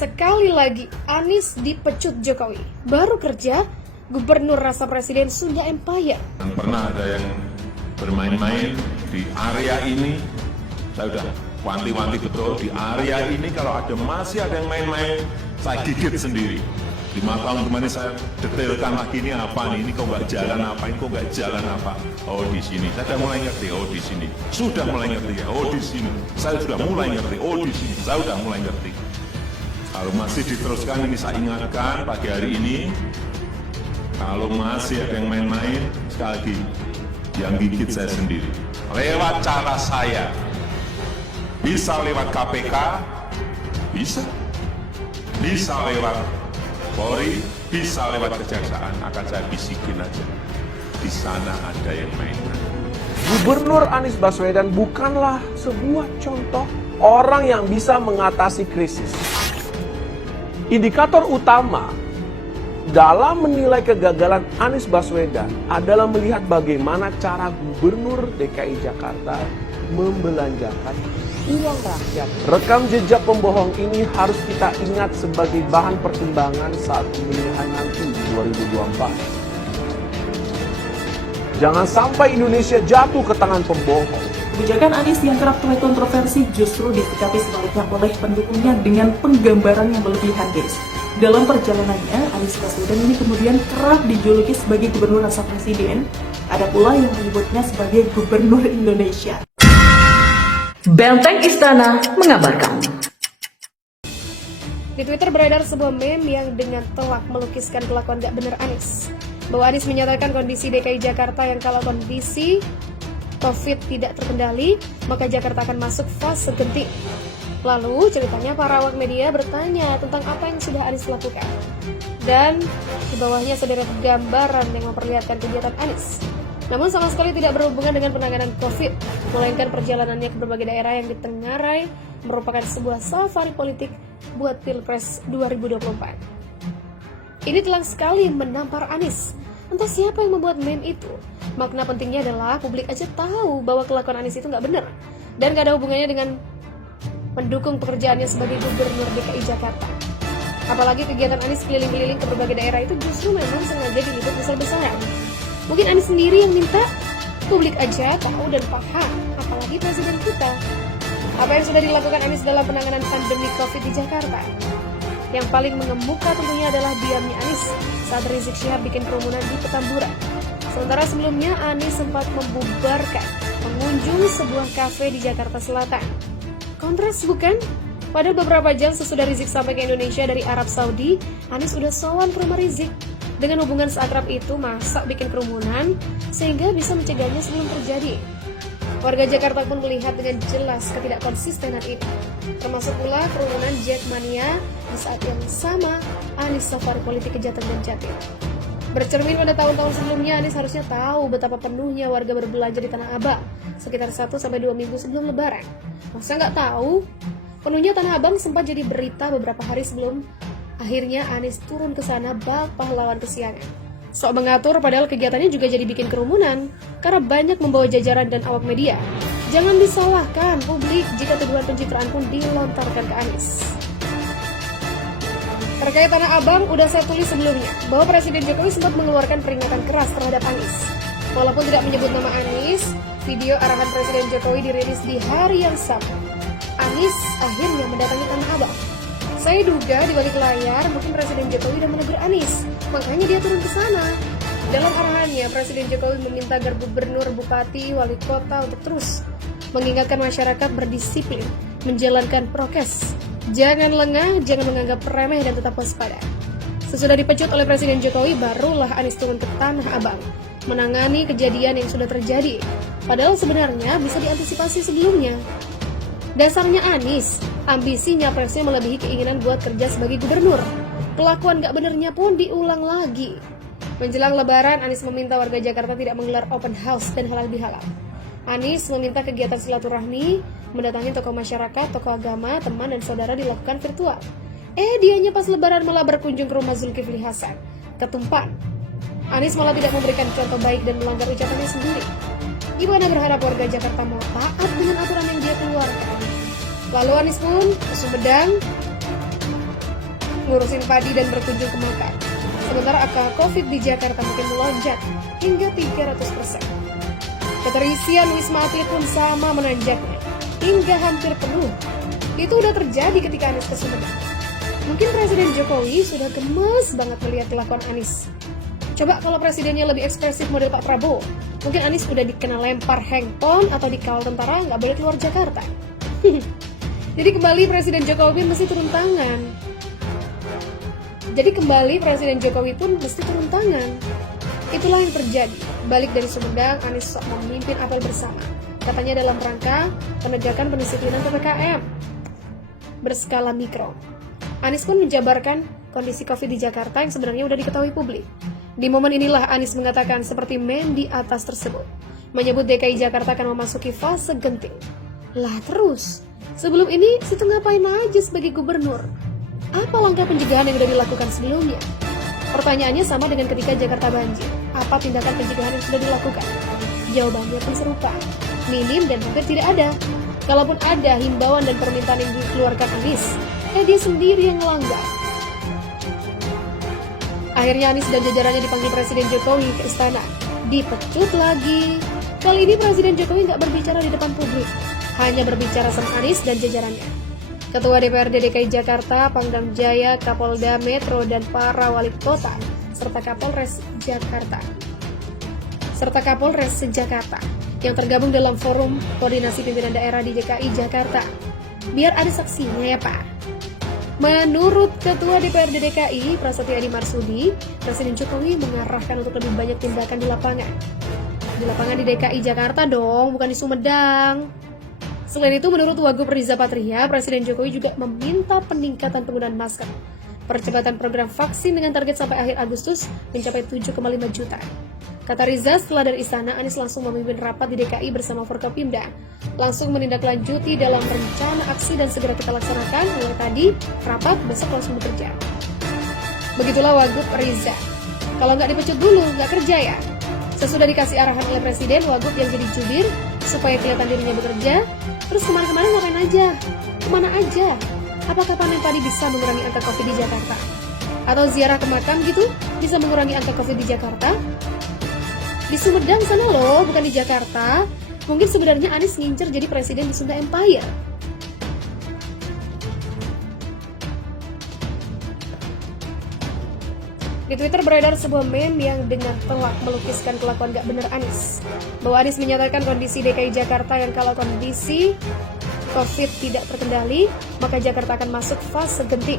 Sekali lagi, Anies dipecut Jokowi. Baru kerja, gubernur rasa presiden Sunda Empire. Pernah ada yang bermain-main di area ini, saya sudah wanti-wanti betul, di area ini kalau masih ada yang main-main, saya gigit sendiri. 5 tahun kemarin saya detailkan lagi ini apa nih, ini kok nggak jalan apa, ini kok nggak jalan apa. Oh di sini, saya sudah mulai ngerti, oh di sini. Sudah mulai ngerti, oh di sini. Saya sudah mulai ngerti, oh di sini. Saya sudah mulai ngerti. Kalau masih diteruskan ini saya ingatkan pagi hari ini, kalau masih ada yang main-main, sekali lagi, yang gigit saya sendiri. Lewat cara saya, bisa lewat KPK, bisa lewat Polri, bisa lewat Kejaksaan, akan saya bisikin aja. Di sana ada yang main-main. Gubernur Anies Baswedan bukanlah sebuah contoh orang yang bisa mengatasi krisis. Indikator utama dalam menilai kegagalan Anies Baswedan adalah melihat bagaimana cara Gubernur DKI Jakarta membelanjakan uang rakyat. Rekam jejak pembohong ini harus kita ingat sebagai bahan pertimbangan saat pemilihan nanti di 2024. Jangan sampai Indonesia jatuh ke tangan pembohong. Kebijakan Anies yang kerap menuai kontroversi justru disikapi sebaliknya oleh pendukungnya dengan penggambaran yang berlebihan, guys. Dalam perjalanannya, Anies Baswedan ini kemudian kerap dijuluki sebagai gubernur rasa presiden. Ada pula yang menyebutnya sebagai gubernur Indonesia. Benteng Istana mengabarkan. Di Twitter beredar sebuah meme yang dengan telak melukiskan kelakuan gak bener Anies. Bahwa Anies menyatakan kondisi DKI Jakarta yang kalau kondisi COVID tidak terkendali, maka Jakarta akan masuk fase genting. Lalu ceritanya para awak media bertanya tentang apa yang sudah Anies lakukan. Dan di bawahnya sederet gambaran yang memperlihatkan kegiatan Anies. Namun sama sekali tidak berhubungan dengan penanganan COVID, melainkan perjalanannya ke berbagai daerah yang ditengarai merupakan sebuah safari politik buat Pilpres 2024. Ini telah sekali menampar Anies. Entah siapa yang membuat meme itu. Makna pentingnya adalah publik aja tahu bahwa kelakuan Anies itu nggak benar dan nggak ada hubungannya dengan mendukung pekerjaannya sebagai gubernur DKI Jakarta. Apalagi kegiatan Anies keliling-keliling ke berbagai daerah itu justru memang sengaja diliput besar-besaran. Mungkin Anies sendiri yang minta, publik aja tahu dan paham, apalagi presiden kita. Apa yang sudah dilakukan Anies dalam penanganan pandemi COVID di Jakarta? Yang paling mengemuka tentunya adalah diamnya Anies saat Rizik Syihab bikin kerumunan di Petamburan. Sementara sebelumnya Anies sempat membubarkan pengunjung sebuah kafe di Jakarta Selatan. Kontras bukan? Padahal beberapa jam sesudah Rizik sampai ke Indonesia dari Arab Saudi, Anies udah sowan ke rumah Rizik. Dengan hubungan seakrab itu, masa bikin kerumunan sehingga bisa mencegahnya sebelum terjadi. Warga Jakarta pun melihat dengan jelas ketidakkonsistenan ini. Termasuk pula kerumunan Jackmania di saat yang sama Anies safari politik ke Jateng dan Jatim. Bercermin pada tahun-tahun sebelumnya, Anies harusnya tahu betapa penuhnya warga berbelanja di Tanah Abang sekitar 1-2 minggu sebelum Lebaran. Masa nggak tahu? Penuhnya Tanah Abang sempat jadi berita beberapa hari sebelum akhirnya Anies turun ke sana bak pahlawan kesiangan. Sok mengatur padahal kegiatannya juga jadi bikin kerumunan karena banyak membawa jajaran dan awak media. Jangan disalahkan publik jika tuduhan pencitraan pun dilontarkan ke Anies. Terkait Tanah Abang, udah saya tulis sebelumnya bahwa Presiden Jokowi sempat mengeluarkan peringatan keras terhadap Anies. Walaupun tidak menyebut nama Anies, video arahan Presiden Jokowi dirilis di hari yang sama. Anies akhirnya mendatangi Tanah Abang. Saya duga di balik layar mungkin Presiden Jokowi sudah menegur Anies, makanya dia turun ke sana. Dalam arahannya, Presiden Jokowi meminta agar gubernur, bupati, wali kota untuk terus mengingatkan masyarakat berdisiplin, menjalankan prokes. Jangan lengah, jangan menganggap remeh dan tetap waspada. Sesudah dipecut oleh Presiden Jokowi, barulah Anies turun ke Tanah Abang, menangani kejadian yang sudah terjadi. Padahal sebenarnya bisa diantisipasi sebelumnya. Dasarnya Anies, ambisi nyapresnya melebihi keinginan buat kerja sebagai gubernur. Kelakuan gak benernya pun diulang lagi. Menjelang Lebaran, Anies meminta warga Jakarta tidak menggelar open house dan halal bihalal. Anies meminta kegiatan silaturahmi, mendatangi tokoh masyarakat, tokoh agama, teman dan saudara dilakukan virtual. Dianya pas Lebaran malah berkunjung ke rumah Zulkifli Hasan, Ketumpan. Anies malah tidak memberikan contoh baik dan melanggar ucapannya sendiri. Gimana berharap warga Jakarta mau taat dengan aturan yang dia keluarkan? Lalu Anies pun ke Sumedang ngurusin padi dan berkunjung ke makam. Sementara angka COVID di Jakarta makin melonjak hingga 300%. Keterisian Wisma Atlet pun sama menanjaknya, hingga hampir penuh. Itu udah terjadi ketika Anies ke Sumedang. Mungkin Presiden Jokowi sudah gemes banget melihat kelakuan Anies. Coba kalau presidennya lebih ekspresif model Pak Prabowo, mungkin Anies udah dikena lempar handphone atau dikawal tentara nggak boleh keluar Jakarta. Jadi kembali Presiden Jokowi mesti turun tangan. Itulah yang terjadi. Balik dari Sumedang, Anies sok memimpin apel bersama. Katanya dalam rangka penegakan pendisiplinan PPKM berskala mikro. Anies pun menjabarkan kondisi COVID di Jakarta yang sebenarnya udah diketahui publik. Di momen inilah Anies mengatakan seperti meme di atas tersebut, menyebut DKI Jakarta akan memasuki fase genting. Lah terus, sebelum ini situ ngapain aja sebagai gubernur? Apa langkah pencegahan yang sudah dilakukan sebelumnya? Pertanyaannya sama dengan ketika Jakarta banjir. Apa tindakan pencegahan yang sudah dilakukan? Jawabannya pun serupa, minim dan hampir tidak ada. Kalaupun ada himbauan dan permintaan yang dikeluarkan Anies, dia sendiri yang melanggar. Akhirnya Anies dan jajarannya dipanggil Presiden Jokowi ke istana. Dipecut lagi. Kali ini Presiden Jokowi nggak berbicara di depan publik, hanya berbicara sama Anies dan jajarannya. Ketua DPRD DKI Jakarta, Pangdam Jaya, Kapolda Metro, dan para wali kota, serta Kapolres Jakarta yang tergabung dalam forum koordinasi pimpinan daerah di DKI Jakarta. Biar ada saksinya ya Pak. Menurut Ketua DPRD DKI, Prasetyo Edi Marsudi, Presiden Jokowi mengarahkan untuk lebih banyak tindakan di lapangan. Di lapangan di DKI Jakarta dong, bukan di Sumedang. Selain itu, menurut Wagub Riza Patria, Presiden Jokowi juga meminta peningkatan penggunaan masker, percepatan program vaksin dengan target sampai akhir Agustus mencapai 7,5 juta. Kata Riza, setelah dari istana, Anies langsung memimpin rapat di DKI bersama Forkopimda, langsung menindaklanjuti dalam rencana aksi dan segera kita laksanakan. Mulai tadi, rapat, besok langsung bekerja. Begitulah Wagub Riza. Kalau nggak dipecut dulu, nggak kerja ya? Sesudah dikasih arahan oleh Presiden, Wagub yang jadi jubir, supaya kelihatan dirinya bekerja, terus kemana-kemana ngapain aja? Kemana aja? Apakah panen padi bisa mengurangi angka COVID di Jakarta? Atau ziarah ke makam gitu, bisa mengurangi angka COVID di Jakarta? Di Sumedang sana loh, bukan di Jakarta. Mungkin sebenarnya Anies ngincer jadi presiden di Sunda Empire. Di Twitter beredar sebuah meme yang dengan telak melukiskan kelakuan gak bener Anies. Bahwa Anies menyatakan kondisi DKI Jakarta yang kalau kondisi COVID tidak terkendali, maka Jakarta akan masuk fase genting.